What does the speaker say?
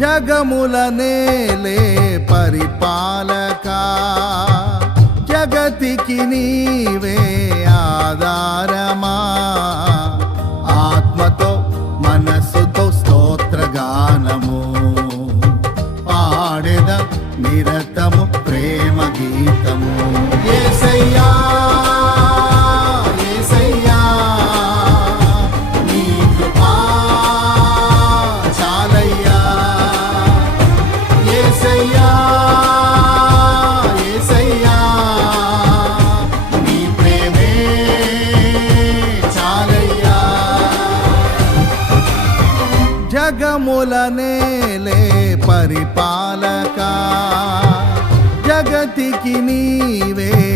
జగముల పరిపాలక. జగతికి నీవే ఆధారమా. ఆత్మతో మనస్సుతో స్తోత్రగానము. పాడెద నిరతము ప్రేమ గీతము జగముల పరిపాలక. జగతికి నీవే